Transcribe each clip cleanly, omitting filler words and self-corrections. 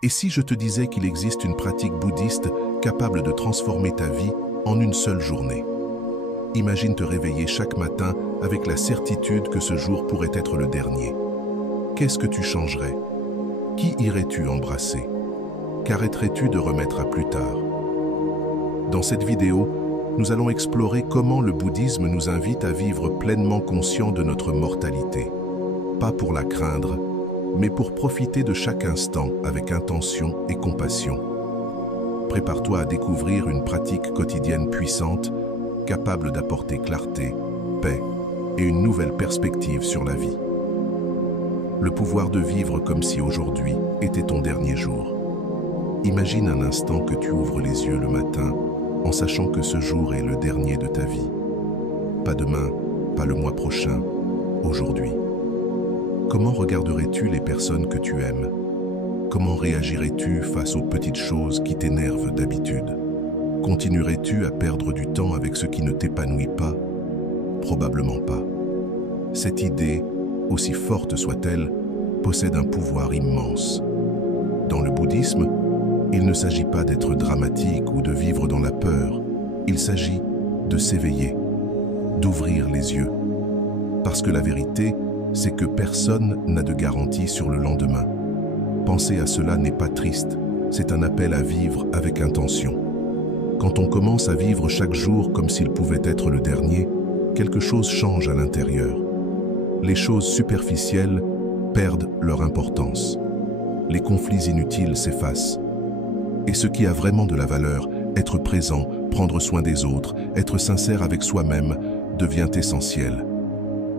Et si je te disais qu'il existe une pratique bouddhiste capable de transformer ta vie en une seule journée? Imagine te réveiller chaque matin avec la certitude que ce jour pourrait être le dernier. Qu'est-ce que tu changerais? Qui irais-tu embrasser? Qu'arrêterais-tu de remettre à plus tard? Dans cette vidéo, nous allons explorer comment le bouddhisme nous invite à vivre pleinement conscient de notre mortalité. Pas pour la craindre, mais pour profiter de chaque instant avec intention et compassion. Prépare-toi à découvrir une pratique quotidienne puissante, capable d'apporter clarté, paix et une nouvelle perspective sur la vie. Le pouvoir de vivre comme si aujourd'hui était ton dernier jour. Imagine un instant que tu ouvres les yeux le matin en sachant que ce jour est le dernier de ta vie. Pas demain, pas le mois prochain, aujourd'hui. Comment regarderais-tu les personnes que tu aimes? Comment réagirais-tu face aux petites choses qui t'énervent d'habitude? Continuerais-tu à perdre du temps avec ce qui ne t'épanouit pas? Probablement pas. Cette idée, aussi forte soit-elle, possède un pouvoir immense. Dans le bouddhisme, il ne s'agit pas d'être dramatique ou de vivre dans la peur. Il s'agit de s'éveiller, d'ouvrir les yeux. Parce que la vérité, c'est que personne n'a de garantie sur le lendemain. Penser à cela n'est pas triste, c'est un appel à vivre avec intention. Quand on commence à vivre chaque jour comme s'il pouvait être le dernier, quelque chose change à l'intérieur. Les choses superficielles perdent leur importance. Les conflits inutiles s'effacent. Et ce qui a vraiment de la valeur, être présent, prendre soin des autres, être sincère avec soi-même, devient essentiel.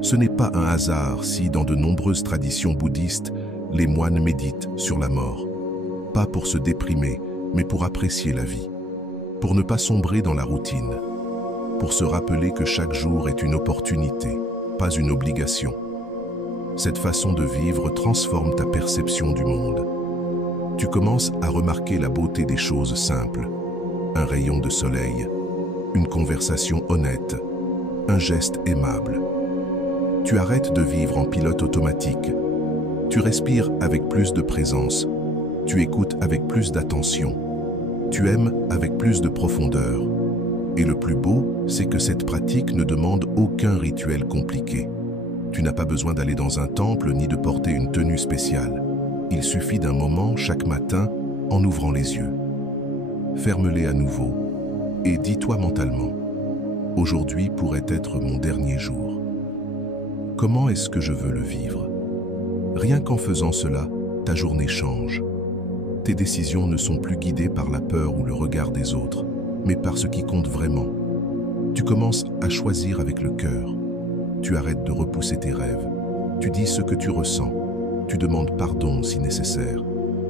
Ce n'est pas un hasard si, dans de nombreuses traditions bouddhistes, les moines méditent sur la mort. Pas pour se déprimer, mais pour apprécier la vie. Pour ne pas sombrer dans la routine. Pour se rappeler que chaque jour est une opportunité, pas une obligation. Cette façon de vivre transforme ta perception du monde. Tu commences à remarquer la beauté des choses simples. Un rayon de soleil, une conversation honnête, un geste aimable. Tu arrêtes de vivre en pilote automatique. Tu respires avec plus de présence. Tu écoutes avec plus d'attention. Tu aimes avec plus de profondeur. Et le plus beau, c'est que cette pratique ne demande aucun rituel compliqué. Tu n'as pas besoin d'aller dans un temple ni de porter une tenue spéciale. Il suffit d'un moment chaque matin en ouvrant les yeux. Ferme-les à nouveau et dis-toi mentalement, aujourd'hui pourrait être mon dernier jour. Comment est-ce que je veux le vivre? Rien qu'en faisant cela, ta journée change. Tes décisions ne sont plus guidées par la peur ou le regard des autres, mais par ce qui compte vraiment. Tu commences à choisir avec le cœur. Tu arrêtes de repousser tes rêves. Tu dis ce que tu ressens. Tu demandes pardon si nécessaire.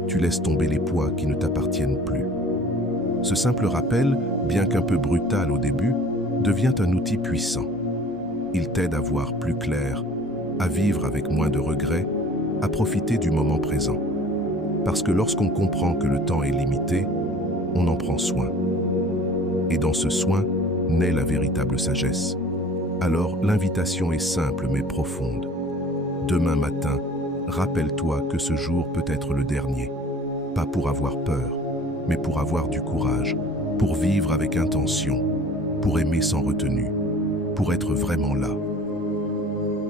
Tu laisses tomber les poids qui ne t'appartiennent plus. Ce simple rappel, bien qu'un peu brutal au début, devient un outil puissant. Il t'aide à voir plus clair, à vivre avec moins de regrets, à profiter du moment présent. Parce que lorsqu'on comprend que le temps est limité, on en prend soin. Et dans ce soin naît la véritable sagesse. Alors l'invitation est simple mais profonde. Demain matin, rappelle-toi que ce jour peut être le dernier. Pas pour avoir peur, mais pour avoir du courage, pour vivre avec intention, pour aimer sans retenue, pour être vraiment là.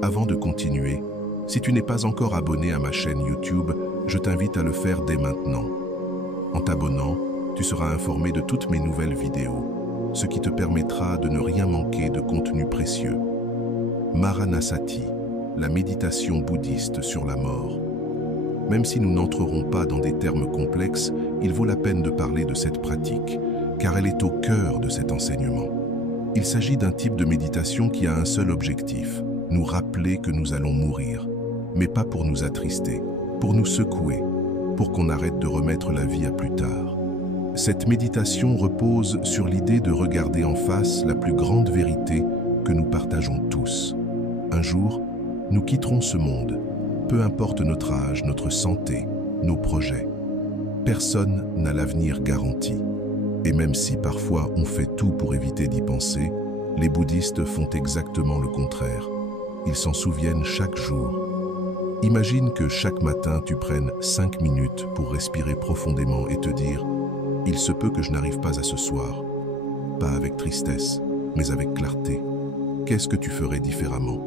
Avant de continuer, si tu n'es pas encore abonné à ma chaîne YouTube, je t'invite à le faire dès maintenant. En t'abonnant, tu seras informé de toutes mes nouvelles vidéos, ce qui te permettra de ne rien manquer de contenu précieux. Maranasati, la méditation bouddhiste sur la mort. Même si nous n'entrerons pas dans des termes complexes, il vaut la peine de parler de cette pratique, car elle est au cœur de cet enseignement. Il s'agit d'un type de méditation qui a un seul objectif, nous rappeler que nous allons mourir, mais pas pour nous attrister, pour nous secouer, pour qu'on arrête de remettre la vie à plus tard. Cette méditation repose sur l'idée de regarder en face la plus grande vérité que nous partageons tous. Un jour, nous quitterons ce monde, peu importe notre âge, notre santé, nos projets. Personne n'a l'avenir garanti. Et même si parfois on fait tout pour éviter d'y penser, les bouddhistes font exactement le contraire. Ils s'en souviennent chaque jour. Imagine que chaque matin tu prennes 5 minutes pour respirer profondément et te dire « Il se peut que je n'arrive pas à ce soir ». Pas avec tristesse, mais avec clarté. Qu'est-ce que tu ferais différemment?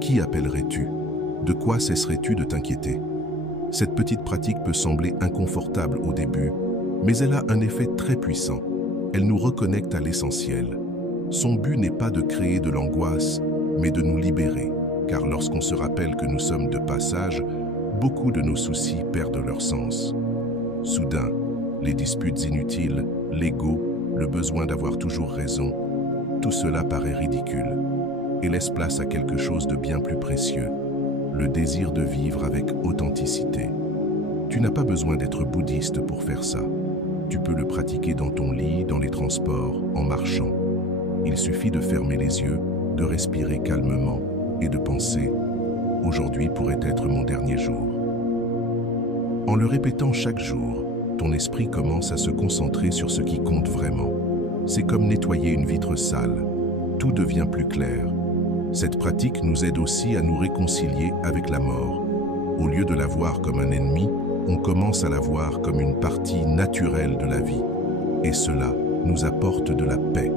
Qui appellerais-tu? De quoi cesserais-tu de t'inquiéter? Cette petite pratique peut sembler inconfortable au début, mais elle a un effet très puissant. Elle nous reconnecte à l'essentiel. Son but n'est pas de créer de l'angoisse, mais de nous libérer. Car lorsqu'on se rappelle que nous sommes de passage, beaucoup de nos soucis perdent leur sens. Soudain, les disputes inutiles, l'ego, le besoin d'avoir toujours raison, tout cela paraît ridicule et laisse place à quelque chose de bien plus précieux, le désir de vivre avec authenticité. Tu n'as pas besoin d'être bouddhiste pour faire ça. Tu peux le pratiquer dans ton lit, dans les transports, en marchant. Il suffit de fermer les yeux, de respirer calmement et de penser « Aujourd'hui pourrait être mon dernier jour ». En le répétant chaque jour, ton esprit commence à se concentrer sur ce qui compte vraiment. C'est comme nettoyer une vitre sale. Tout devient plus clair. Cette pratique nous aide aussi à nous réconcilier avec la mort. Au lieu de la voir comme un ennemi, on commence à la voir comme une partie naturelle de la vie. Et cela nous apporte de la paix.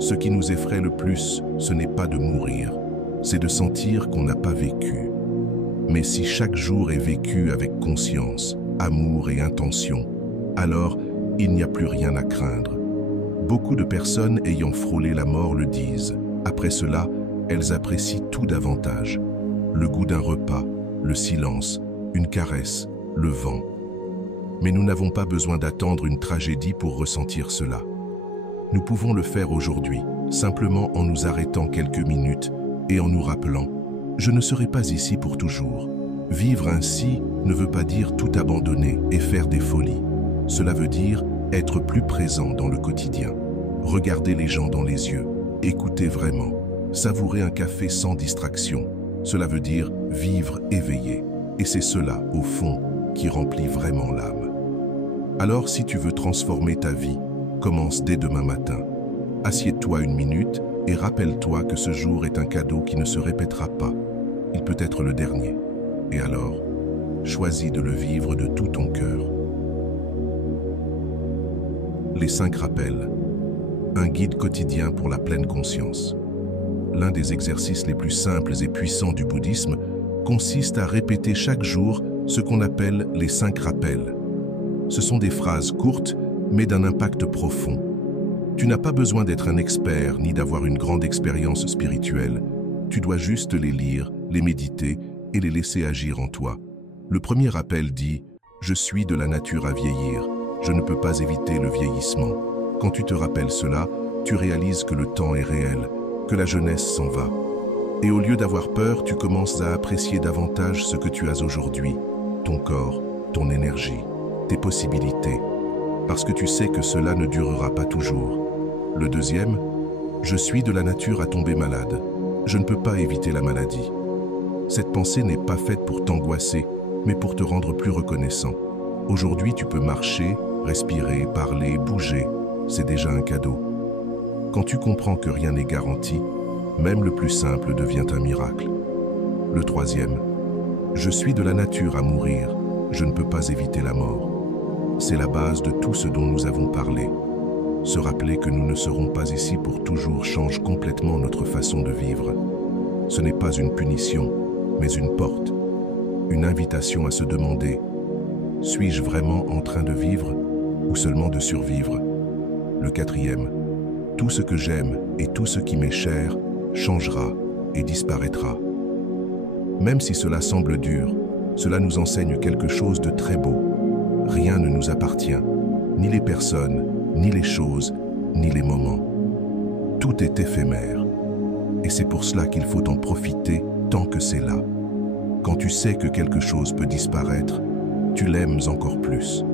Ce qui nous effraie le plus, ce n'est pas de mourir, c'est de sentir qu'on n'a pas vécu. Mais si chaque jour est vécu avec conscience, amour et intention, alors il n'y a plus rien à craindre. Beaucoup de personnes ayant frôlé la mort le disent. Après cela, elles apprécient tout davantage. Le goût d'un repas, le silence, une caresse, le vent. Mais nous n'avons pas besoin d'attendre une tragédie pour ressentir cela. Nous pouvons le faire aujourd'hui, simplement en nous arrêtant quelques minutes et en nous rappelant « Je ne serai pas ici pour toujours ». Vivre ainsi ne veut pas dire tout abandonner et faire des folies. Cela veut dire être plus présent dans le quotidien, regarder les gens dans les yeux, écouter vraiment, savourer un café sans distraction. Cela veut dire vivre éveillé. Et c'est cela, au fond, qui remplit vraiment l'âme. Alors, si tu veux transformer ta vie, commence dès demain matin. Assieds-toi une minute et rappelle-toi que ce jour est un cadeau qui ne se répétera pas. Il peut être le dernier. Et alors, choisis de le vivre de tout ton cœur. Les 5 rappels. Un guide quotidien pour la pleine conscience. L'un des exercices les plus simples et puissants du bouddhisme consiste à répéter chaque jour ce qu'on appelle les 5 rappels. Ce sont des phrases courtes, mais d'un impact profond. Tu n'as pas besoin d'être un expert ni d'avoir une grande expérience spirituelle. Tu dois juste les lire, les méditer et les laisser agir en toi. Le premier rappel dit « Je suis de la nature à vieillir. Je ne peux pas éviter le vieillissement. » Quand tu te rappelles cela, tu réalises que le temps est réel, que la jeunesse s'en va. Et au lieu d'avoir peur, tu commences à apprécier davantage ce que tu as aujourd'hui, ton corps, ton énergie, tes possibilités, parce que tu sais que cela ne durera pas toujours. Le deuxième, je suis de la nature à tomber malade. Je ne peux pas éviter la maladie. Cette pensée n'est pas faite pour t'angoisser, mais pour te rendre plus reconnaissant. Aujourd'hui, tu peux marcher, respirer, parler, bouger. C'est déjà un cadeau. Quand tu comprends que rien n'est garanti, même le plus simple devient un miracle. Le troisième, je suis de la nature à mourir. Je ne peux pas éviter la mort. C'est la base de tout ce dont nous avons parlé. Se rappeler que nous ne serons pas ici pour toujours change complètement notre façon de vivre. Ce n'est pas une punition, mais une porte, une invitation à se demander « Suis-je vraiment en train de vivre ou seulement de survivre ?» Le quatrième, tout ce que j'aime et tout ce qui m'est cher changera et disparaîtra. Même si cela semble dur, cela nous enseigne quelque chose de très beau. Rien ne nous appartient, ni les personnes, ni les choses, ni les moments. Tout est éphémère. Et c'est pour cela qu'il faut en profiter tant que c'est là. Quand tu sais que quelque chose peut disparaître, tu l'aimes encore plus.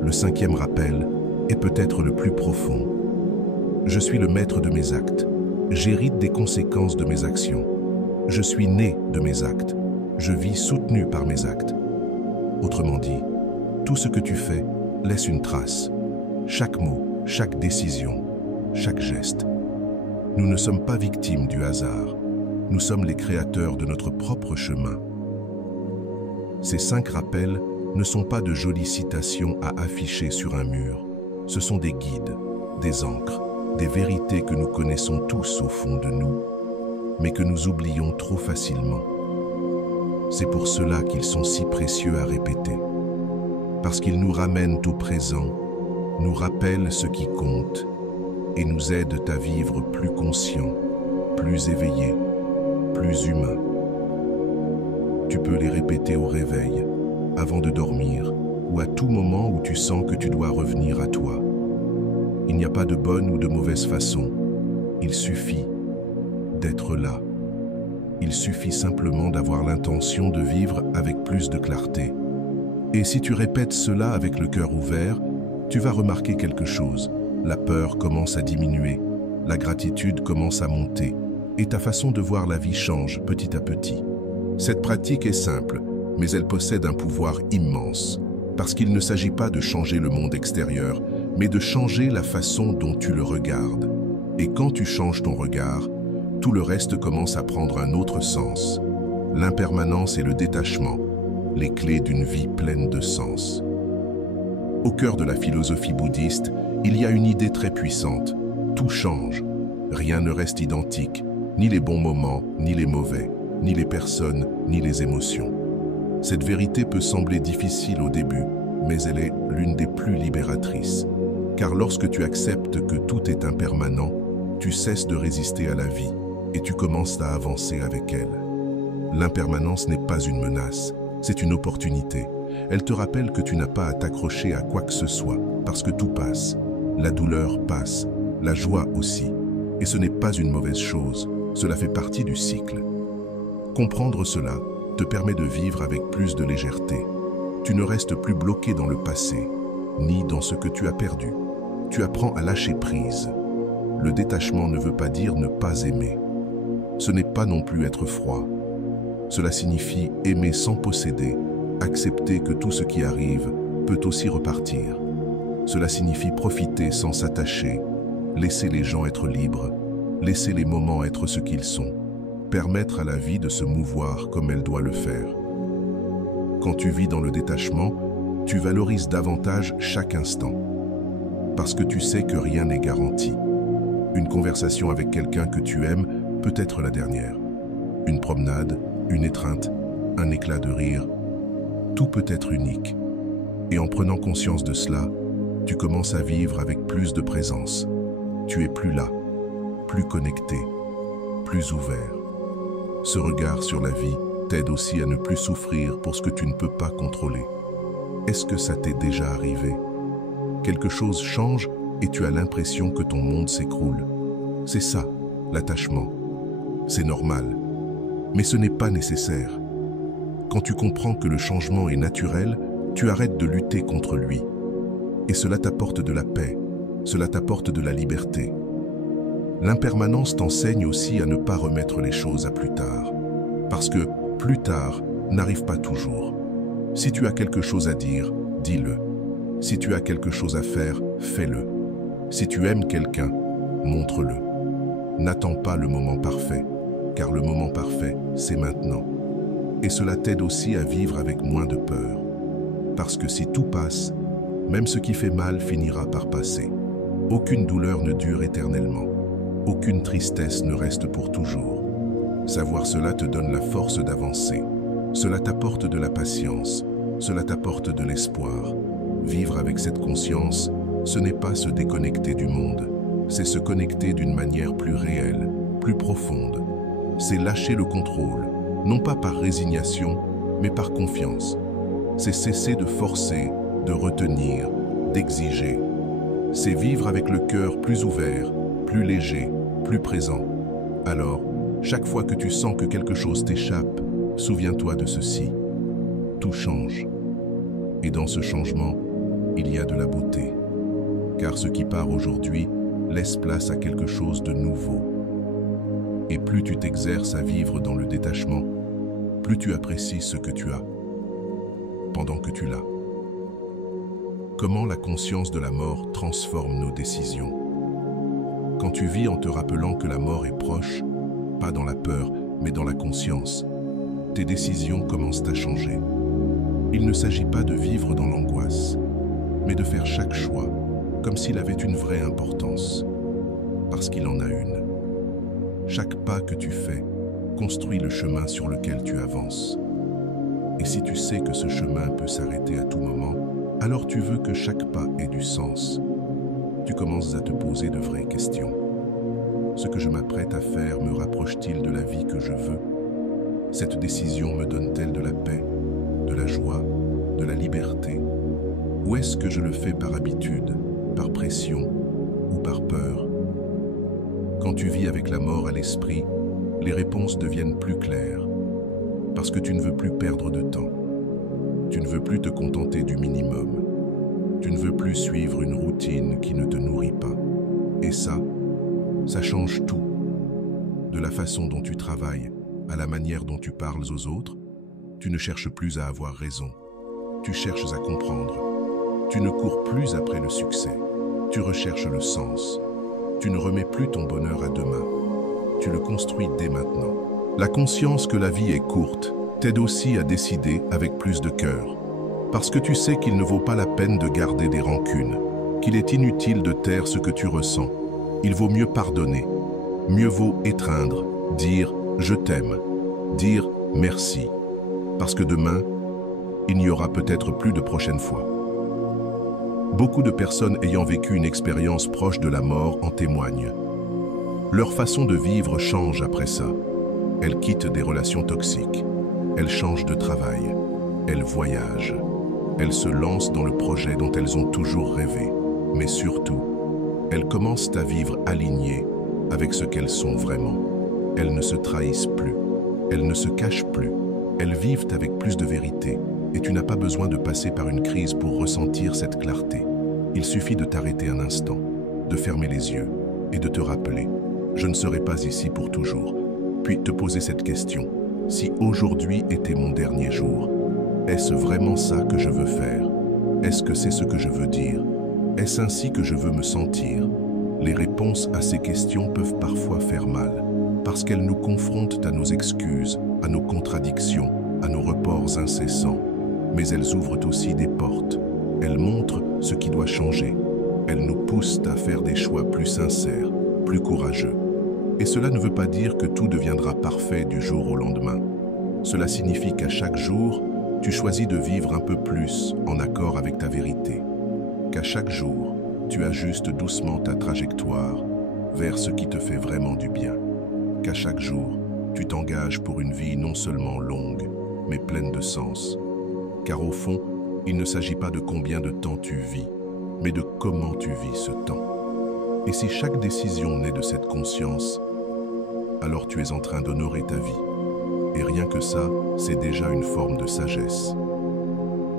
Le cinquième rappel est peut-être le plus profond. Je suis le maître de mes actes. J'hérite des conséquences de mes actions. Je suis né de mes actes. Je vis soutenu par mes actes. Autrement dit, tout ce que tu fais laisse une trace. Chaque mot, chaque décision, chaque geste. Nous ne sommes pas victimes du hasard. Nous sommes les créateurs de notre propre chemin. Ces 5 rappels ne sont pas de jolies citations à afficher sur un mur. Ce sont des guides, des ancres, des vérités que nous connaissons tous au fond de nous, mais que nous oublions trop facilement. C'est pour cela qu'ils sont si précieux à répéter. Parce qu'ils nous ramènent au présent, nous rappellent ce qui compte et nous aident à vivre plus conscient, plus éveillé, plus humain. Tu peux les répéter au réveil, avant de dormir, ou à tout moment où tu sens que tu dois revenir à toi. Il n'y a pas de bonne ou de mauvaise façon. Il suffit d'être là. Il suffit simplement d'avoir l'intention de vivre avec plus de clarté. Et si tu répètes cela avec le cœur ouvert, tu vas remarquer quelque chose. La peur commence à diminuer, la gratitude commence à monter, et ta façon de voir la vie change petit à petit. Cette pratique est simple, mais elle possède un pouvoir immense, parce qu'il ne s'agit pas de changer le monde extérieur, mais de changer la façon dont tu le regardes. Et quand tu changes ton regard, tout le reste commence à prendre un autre sens. L'impermanence et le détachement, les clés d'une vie pleine de sens. Au cœur de la philosophie bouddhiste, il y a une idée très puissante. Tout change. Rien ne reste identique, ni les bons moments, ni les mauvais, ni les personnes, ni les émotions. Cette vérité peut sembler difficile au début, mais elle est l'une des plus libératrices. Car lorsque tu acceptes que tout est impermanent, tu cesses de résister à la vie et tu commences à avancer avec elle. L'impermanence n'est pas une menace, c'est une opportunité. Elle te rappelle que tu n'as pas à t'accrocher à quoi que ce soit, parce que tout passe. La douleur passe, la joie aussi. Et ce n'est pas une mauvaise chose, cela fait partie du cycle. Comprendre cela te permet de vivre avec plus de légèreté. Tu ne restes plus bloqué dans le passé, ni dans ce que tu as perdu. Tu apprends à lâcher prise. Le détachement ne veut pas dire ne pas aimer. Ce n'est pas non plus être froid. Cela signifie aimer sans posséder, accepter que tout ce qui arrive peut aussi repartir. Cela signifie profiter sans s'attacher, laisser les gens être libres, laisser les moments être ce qu'ils sont, permettre à la vie de se mouvoir comme elle doit le faire. Quand tu vis dans le détachement, tu valorises davantage chaque instant, parce que tu sais que rien n'est garanti. Une conversation avec quelqu'un que tu aimes peut être la dernière. Une promenade, une étreinte, un éclat de rire, tout peut être unique. Et en prenant conscience de cela, tu commences à vivre avec plus de présence. Tu es plus là, plus connecté, plus ouvert. Ce regard sur la vie t'aide aussi à ne plus souffrir pour ce que tu ne peux pas contrôler. Est-ce que ça t'est déjà arrivé? Quelque chose change et tu as l'impression que ton monde s'écroule. C'est ça, l'attachement. C'est normal, mais ce n'est pas nécessaire. Quand tu comprends que le changement est naturel, tu arrêtes de lutter contre lui. Et cela t'apporte de la paix, cela t'apporte de la liberté. L'impermanence t'enseigne aussi à ne pas remettre les choses à plus tard. Parce que plus tard n'arrive pas toujours. Si tu as quelque chose à dire, dis-le. Si tu as quelque chose à faire, fais-le. Si tu aimes quelqu'un, montre-le. N'attends pas le moment parfait, car le moment parfait, c'est maintenant. Et cela t'aide aussi à vivre avec moins de peur. Parce que si tout passe, même ce qui fait mal finira par passer. Aucune douleur ne dure éternellement. Aucune tristesse ne reste pour toujours. Savoir cela te donne la force d'avancer. Cela t'apporte de la patience. Cela t'apporte de l'espoir. Vivre avec cette conscience, ce n'est pas se déconnecter du monde. C'est se connecter d'une manière plus réelle, plus profonde. C'est lâcher le contrôle, non pas par résignation, mais par confiance. C'est cesser de forcer, de retenir, d'exiger. C'est vivre avec le cœur plus ouvert, plus léger, plus présent. Alors, chaque fois que tu sens que quelque chose t'échappe, souviens-toi de ceci. Tout change. Et dans ce changement, il y a de la beauté. Car ce qui part aujourd'hui laisse place à quelque chose de nouveau. Et plus tu t'exerces à vivre dans le détachement, plus tu apprécies ce que tu as, pendant que tu l'as. Comment la conscience de la mort transforme nos décisions? Quand tu vis en te rappelant que la mort est proche, pas dans la peur, mais dans la conscience, tes décisions commencent à changer. Il ne s'agit pas de vivre dans l'angoisse, mais de faire chaque choix comme s'il avait une vraie importance, parce qu'il en a une. Chaque pas que tu fais construit le chemin sur lequel tu avances. Et si tu sais que ce chemin peut s'arrêter à tout moment, alors tu veux que chaque pas ait du sens. Tu commences à te poser de vraies questions. Ce que je m'apprête à faire me rapproche-t-il de la vie que je veux? Cette décision me donne-t-elle de la paix, de la joie, de la liberté? Ou est-ce que je le fais par habitude, par pression ou par peur? Quand tu vis avec la mort à l'esprit, les réponses deviennent plus claires, parce que tu ne veux plus perdre de temps. Tu ne veux plus te contenter du minimum. Tu ne veux plus suivre une routine qui ne te nourrit pas. Et ça change tout. De la façon dont tu travailles à la manière dont tu parles aux autres, tu ne cherches plus à avoir raison. Tu cherches à comprendre. Tu ne cours plus après le succès. Tu recherches le sens. Tu ne remets plus ton bonheur à demain. Tu le construis dès maintenant. La conscience que la vie est courte t'aide aussi à décider avec plus de cœur. Parce que tu sais qu'il ne vaut pas la peine de garder des rancunes, qu'il est inutile de taire ce que tu ressens. Il vaut mieux pardonner, mieux vaut étreindre, dire « je t'aime », dire « merci ». Parce que demain, il n'y aura peut-être plus de prochaine fois. Beaucoup de personnes ayant vécu une expérience proche de la mort en témoignent. Leur façon de vivre change après ça. Elles quittent des relations toxiques. Elles changent de travail. Elles voyagent. Elles se lancent dans le projet dont elles ont toujours rêvé. Mais surtout, elles commencent à vivre alignées avec ce qu'elles sont vraiment. Elles ne se trahissent plus. Elles ne se cachent plus. Elles vivent avec plus de vérité. Et tu n'as pas besoin de passer par une crise pour ressentir cette clarté. Il suffit de t'arrêter un instant, de fermer les yeux et de te rappeler « Je ne serai pas ici pour toujours ». Puis te poser cette question « Si aujourd'hui était mon dernier jour, est-ce vraiment ça que je veux faire? Est-ce que c'est ce que je veux dire? Est-ce ainsi que je veux me sentir ?» Les réponses à ces questions peuvent parfois faire mal, parce qu'elles nous confrontent à nos excuses, à nos contradictions, à nos reports incessants. Mais elles ouvrent aussi des portes. Elles montrent ce qui doit changer. Elles nous poussent à faire des choix plus sincères, plus courageux. Et cela ne veut pas dire que tout deviendra parfait du jour au lendemain. Cela signifie qu'à chaque jour, tu choisis de vivre un peu plus en accord avec ta vérité. Qu'à chaque jour, tu ajustes doucement ta trajectoire vers ce qui te fait vraiment du bien. Qu'à chaque jour, tu t'engages pour une vie non seulement longue, mais pleine de sens. Car au fond, il ne s'agit pas de combien de temps tu vis, mais de comment tu vis ce temps. Et si chaque décision naît de cette conscience, alors tu es en train d'honorer ta vie. Et rien que ça, c'est déjà une forme de sagesse.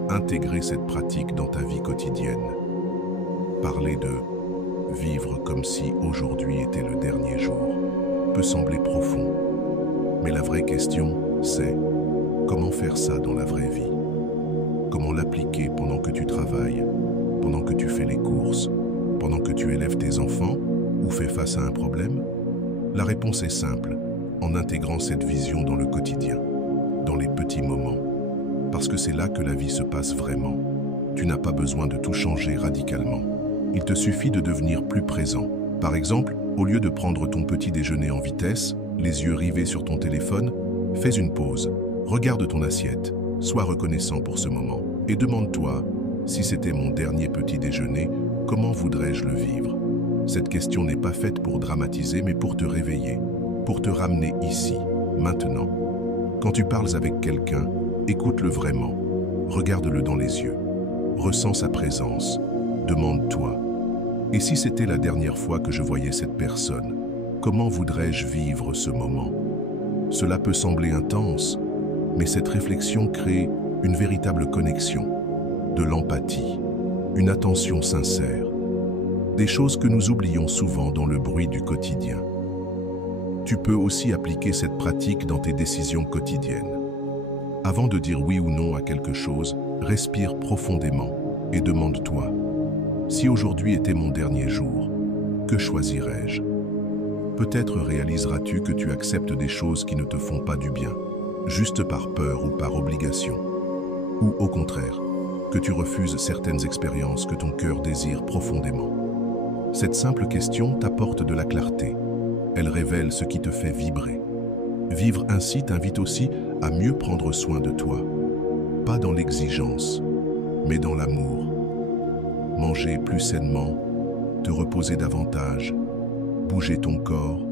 Intégrer cette pratique dans ta vie quotidienne. Parler de « vivre comme si aujourd'hui était le dernier jour » peut sembler profond. Mais la vraie question, c'est comment faire ça dans la vraie vie? Comment l'appliquer pendant que tu travailles, pendant que tu fais les courses, pendant que tu élèves tes enfants ou fais face à un problème? La réponse est simple, en intégrant cette vision dans le quotidien, dans les petits moments. Parce que c'est là que la vie se passe vraiment. Tu n'as pas besoin de tout changer radicalement. Il te suffit de devenir plus présent. Par exemple, au lieu de prendre ton petit déjeuner en vitesse, les yeux rivés sur ton téléphone, fais une pause, regarde ton assiette, sois reconnaissant pour ce moment et demande-toi, si c'était mon dernier petit déjeuner, comment voudrais-je le vivre? Cette question n'est pas faite pour dramatiser, mais pour te réveiller, pour te ramener ici, maintenant. Quand tu parles avec quelqu'un, écoute-le vraiment, regarde-le dans les yeux, ressens sa présence, demande-toi, et si c'était la dernière fois que je voyais cette personne, comment voudrais-je vivre ce moment? Cela peut sembler intense, mais cette réflexion crée une véritable connexion, de l'empathie, une attention sincère, des choses que nous oublions souvent dans le bruit du quotidien. Tu peux aussi appliquer cette pratique dans tes décisions quotidiennes. Avant de dire oui ou non à quelque chose, respire profondément et demande-toi, si aujourd'hui était mon dernier jour, que choisirais-je? Peut-être réaliseras-tu que tu acceptes des choses qui ne te font pas du bien, juste par peur ou par obligation. Ou au contraire, que tu refuses certaines expériences que ton cœur désire profondément? Cette simple question t'apporte de la clarté. Elle révèle ce qui te fait vibrer. Vivre ainsi t'invite aussi à mieux prendre soin de toi. Pas dans l'exigence, mais dans l'amour. Manger plus sainement, te reposer davantage, bouger ton corps,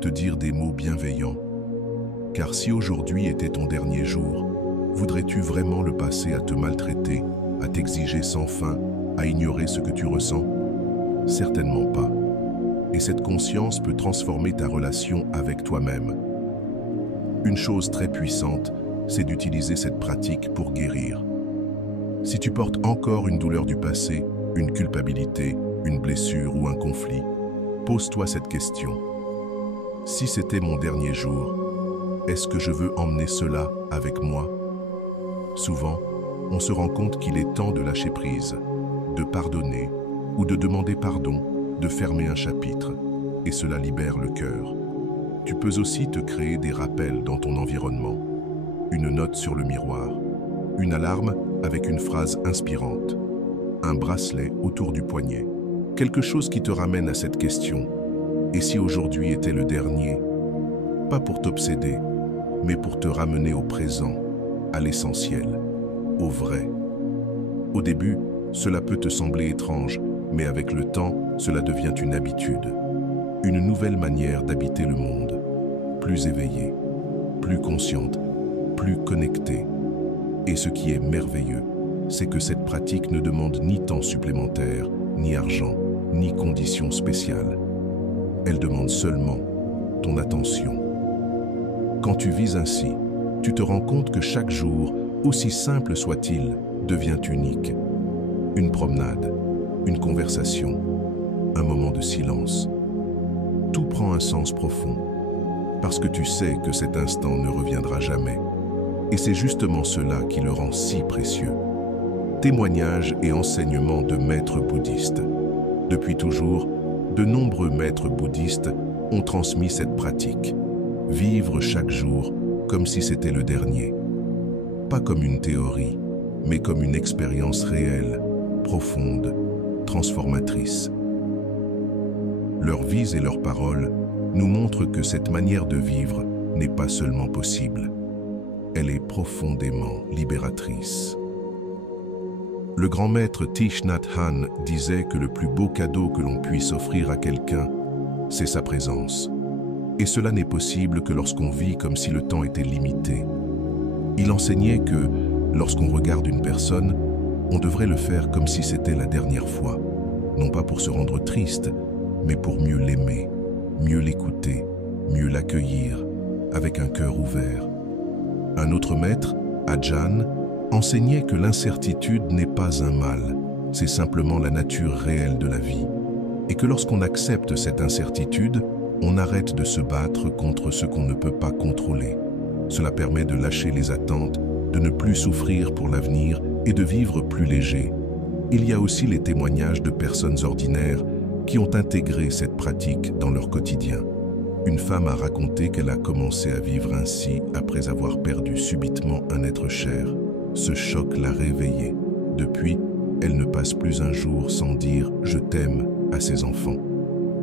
te dire des mots bienveillants. Car si aujourd'hui était ton dernier jour, voudrais-tu vraiment le passer à te maltraiter, à t'exiger sans fin, à ignorer ce que tu ressens? Certainement pas. Et cette conscience peut transformer ta relation avec toi-même. Une chose très puissante, c'est d'utiliser cette pratique pour guérir. Si tu portes encore une douleur du passé, une culpabilité, une blessure ou un conflit, pose-toi cette question. Si c'était mon dernier jour, est-ce que je veux emmener cela avec moi? Souvent, on se rend compte qu'il est temps de lâcher prise, de pardonner ou de demander pardon, de fermer un chapitre, et cela libère le cœur. Tu peux aussi te créer des rappels dans ton environnement. Une note sur le miroir, une alarme avec une phrase inspirante, un bracelet autour du poignet, quelque chose qui te ramène à cette question. Et si aujourd'hui était le dernier? Pas pour t'obséder, mais pour te ramener au présent, à l'essentiel, au vrai. Au début, cela peut te sembler étrange, mais avec le temps, cela devient une habitude. Une nouvelle manière d'habiter le monde, plus éveillée, plus consciente, plus connectée. Et ce qui est merveilleux, c'est que cette pratique ne demande ni temps supplémentaire, ni argent, ni conditions spéciales. Elle demande seulement ton attention. Quand tu vis ainsi, tu te rends compte que chaque jour, aussi simple soit-il, devient unique. Une promenade, une conversation, un moment de silence. Tout prend un sens profond, parce que tu sais que cet instant ne reviendra jamais. Et c'est justement cela qui le rend si précieux. Témoignages et enseignements de maîtres bouddhistes. Depuis toujours, de nombreux maîtres bouddhistes ont transmis cette pratique. Vivre chaque jour comme si c'était le dernier. Pas comme une théorie, mais comme une expérience réelle, profonde, transformatrice. Leurs vies et leurs paroles nous montrent que cette manière de vivre n'est pas seulement possible. Elle est profondément libératrice. Le grand maître Thich Nhat Hanh disait que le plus beau cadeau que l'on puisse offrir à quelqu'un, c'est sa présence. Et cela n'est possible que lorsqu'on vit comme si le temps était limité. Il enseignait que, lorsqu'on regarde une personne, on devrait le faire comme si c'était la dernière fois, non pas pour se rendre triste, mais pour mieux l'aimer, mieux l'écouter, mieux l'accueillir, avec un cœur ouvert. Un autre maître, Ajahn, enseignait que l'incertitude n'est pas un mal, c'est simplement la nature réelle de la vie. Et que lorsqu'on accepte cette incertitude, on arrête de se battre contre ce qu'on ne peut pas contrôler. Cela permet de lâcher les attentes, de ne plus souffrir pour l'avenir et de vivre plus léger. Il y a aussi les témoignages de personnes ordinaires qui ont intégré cette pratique dans leur quotidien. Une femme a raconté qu'elle a commencé à vivre ainsi après avoir perdu subitement un être cher. Ce choc l'a réveillée. Depuis, elle ne passe plus un jour sans dire « je t'aime » à ses enfants.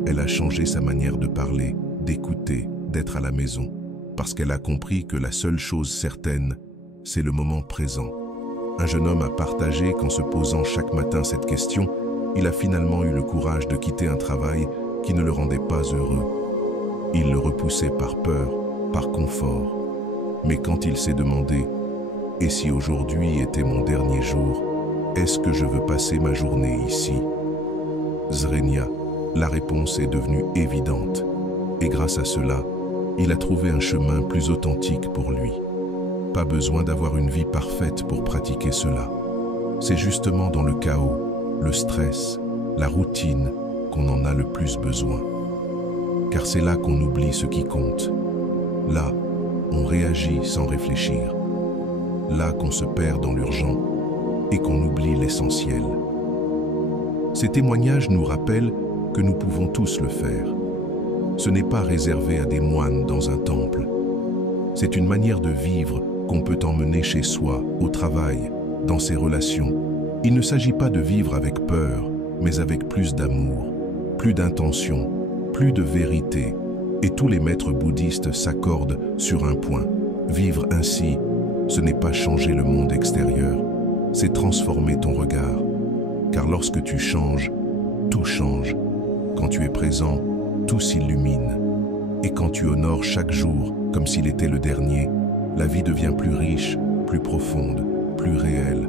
Elle a changé sa manière de parler, d'écouter, d'être à la maison, parce qu'elle a compris que la seule chose certaine, c'est le moment présent. Un jeune homme a partagé qu'en se posant chaque matin cette question, il a finalement eu le courage de quitter un travail qui ne le rendait pas heureux. Il le repoussait par peur, par confort. Mais quand il s'est demandé « Et si aujourd'hui était mon dernier jour, est-ce que je veux passer ma journée ici ?» Zrenia, la réponse est devenue évidente. Et grâce à cela, il a trouvé un chemin plus authentique pour lui. Pas besoin d'avoir une vie parfaite pour pratiquer cela. C'est justement dans le chaos, le stress, la routine qu'on en a le plus besoin. Car c'est là qu'on oublie ce qui compte. Là, on réagit sans réfléchir. Là qu'on se perd dans l'urgent et qu'on oublie l'essentiel. Ces témoignages nous rappellent que nous pouvons tous le faire. Ce n'est pas réservé à des moines dans un temple. C'est une manière de vivre qu'on peut emmener chez soi, au travail, dans ses relations, il ne s'agit pas de vivre avec peur, mais avec plus d'amour, plus d'intention, plus de vérité. Et tous les maîtres bouddhistes s'accordent sur un point. Vivre ainsi, ce n'est pas changer le monde extérieur, c'est transformer ton regard. Car lorsque tu changes, tout change. Quand tu es présent, tout s'illumine. Et quand tu honores chaque jour comme s'il était le dernier, la vie devient plus riche, plus profonde, plus réelle.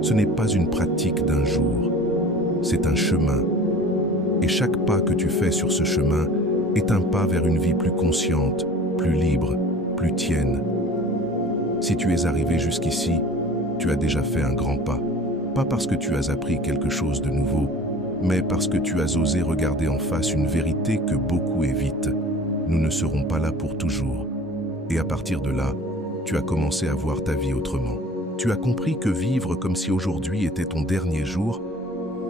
Ce n'est pas une pratique d'un jour, c'est un chemin. Et chaque pas que tu fais sur ce chemin est un pas vers une vie plus consciente, plus libre, plus tienne. Si tu es arrivé jusqu'ici, tu as déjà fait un grand pas. Pas parce que tu as appris quelque chose de nouveau, mais parce que tu as osé regarder en face une vérité que beaucoup évitent. Nous ne serons pas là pour toujours. Et à partir de là, tu as commencé à voir ta vie autrement. Tu as compris que vivre comme si aujourd'hui était ton dernier jour,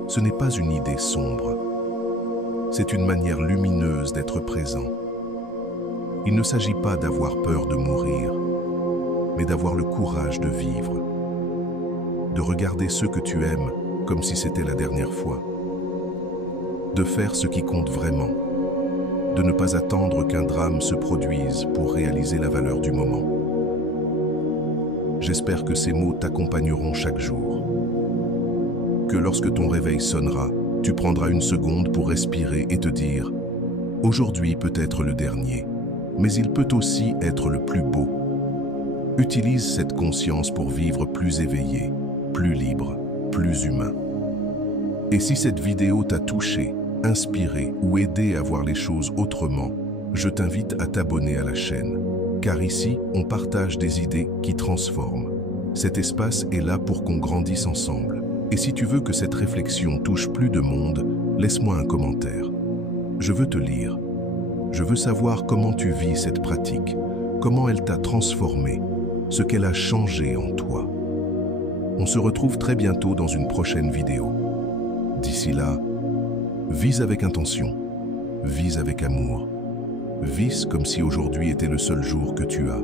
ce n'est pas une idée sombre. C'est une manière lumineuse d'être présent. Il ne s'agit pas d'avoir peur de mourir, mais d'avoir le courage de vivre. De regarder ceux que tu aimes comme si c'était la dernière fois. De faire ce qui compte vraiment. De ne pas attendre qu'un drame se produise pour réaliser la valeur du moment. J'espère que ces mots t'accompagneront chaque jour. Que lorsque ton réveil sonnera, tu prendras une seconde pour respirer et te dire « Aujourd'hui peut être le dernier, mais il peut aussi être le plus beau. » Utilise cette conscience pour vivre plus éveillé, plus libre, plus humain. Et si cette vidéo t'a touché, inspiré ou aidé à voir les choses autrement, je t'invite à t'abonner à la chaîne. Car ici, on partage des idées qui transforment. Cet espace est là pour qu'on grandisse ensemble. Et si tu veux que cette réflexion touche plus de monde, laisse-moi un commentaire. Je veux te lire. Je veux savoir comment tu vis cette pratique, comment elle t'a transformé, ce qu'elle a changé en toi. On se retrouve très bientôt dans une prochaine vidéo. D'ici là, vise avec intention, vise avec amour, vise comme si aujourd'hui était le seul jour que tu as.